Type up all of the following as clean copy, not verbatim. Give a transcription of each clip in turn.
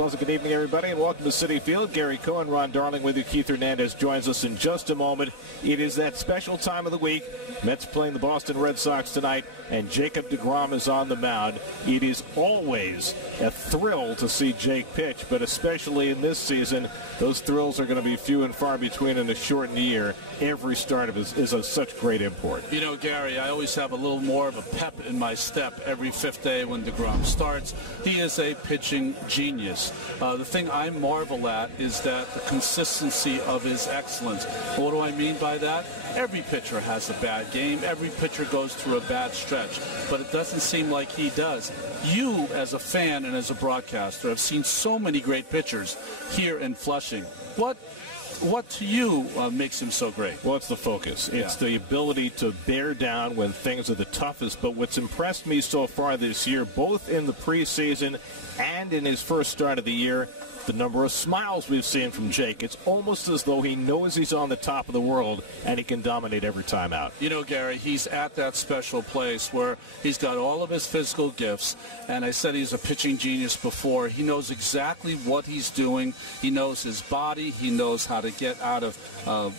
Pleasant good evening, everybody, and welcome to Citi Field. Gary Cohen, Ron Darling with you. Keith Hernandez joins us in just a moment. It is that special time of the week. Mets playing the Boston Red Sox tonight, and Jacob deGrom is on the mound. It is always a thrill to see Jake pitch, but especially in this season, those thrills are going to be few and far between in a shortened year. Every start of it is of such great import. You know, Gary, I always have a little more of a pep in my step every fifth day when deGrom starts. He is a pitching genius. The thing I marvel at is that the consistency of his excellence. What do I mean by that? Every pitcher has a bad game. Every pitcher goes through a bad stretch, but it doesn't seem like he does. You, as a fan and as a broadcaster, have seen so many great pitchers here in Flushing. What to you makes him so great? Well, it's the focus. It's the ability to bear down when things are the toughest. But what's impressed me so far this year, both in the preseason and in his first start of the year, the number of smiles we've seen from Jake. It's almost as though he knows he's on the top of the world and he can dominate every time out. You know, Gary, he's at that special place where he's got all of his physical gifts, and I said he's a pitching genius before. He knows exactly what he's doing. He knows his body. He knows how to get out of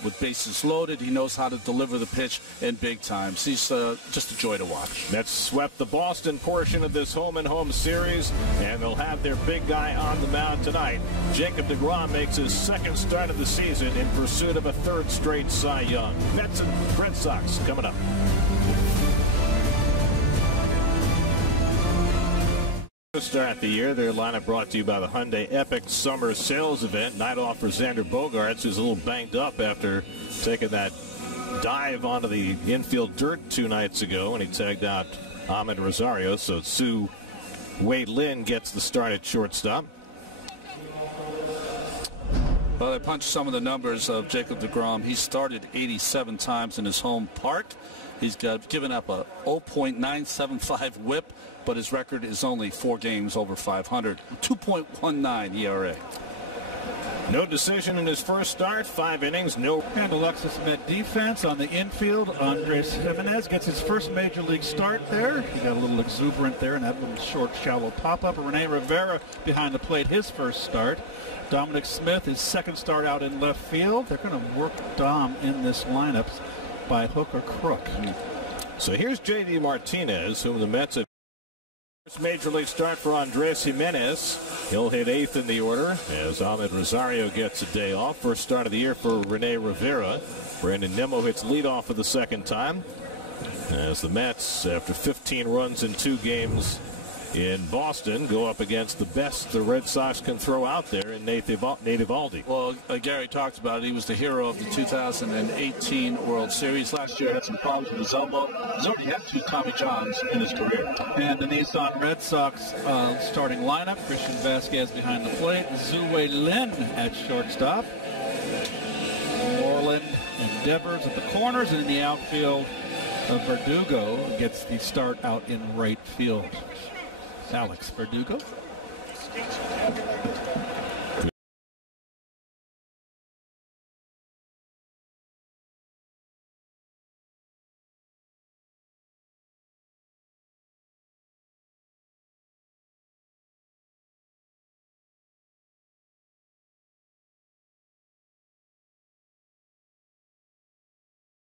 with bases loaded. He knows how to deliver the pitch in big times. He's just a joy to watch. Mets swept the Boston portion of this home-and-home series, and they'll have their big guy on the mound tonight. Jacob deGrom makes his second start of the season in pursuit of a third straight Cy Young. Mets and Red Sox coming up. To start the year, their lineup brought to you by the Hyundai Epic Summer Sales Event. Night off for Xander Bogaerts, who's a little banged up after taking that dive onto the infield dirt 2 nights ago, and he tagged out Ahmed Rosario. So Sue Wade Lynn gets the start at shortstop. Well, I punched some of the numbers of Jacob deGrom. He started 87 times in his home park. He's given up a 0.975 whip, but his record is only 4 games over 500. 2.19 ERA. No decision in his first start, 5 innings, no. And Alexis Met defense on the infield. Andres Jimenez gets his first major league start there. He got a little exuberant there in that little short, shallow pop-up. Rene Rivera behind the plate, his first start. Dominic Smith, his second start out in left field. They're going to work Dom in this lineup by hook or crook. So here's J.D. Martinez, whom the Mets have. First major league start for Andres Jimenez. He'll hit 8th in the order as Ahmed Rosario gets a day off. First start of the year for Rene Rivera. Brandon Nimmo hits leadoff for the second time as the Mets, after 15 runs in 2 games in Boston, go up against the best the Red Sox can throw out there in Nate Eovaldi. Well, Gary talked about it. He was the hero of the 2018 World Series. Last year had some problems with his elbow. He's already had 2 Tommy Johns in his career. And the Nissan Red Sox starting lineup. Christian Vasquez behind the plate. Zue Lin at shortstop. Moreland and Devers at the corners. And in the outfield, Verdugo gets the start out in right field. Alex Verdugo.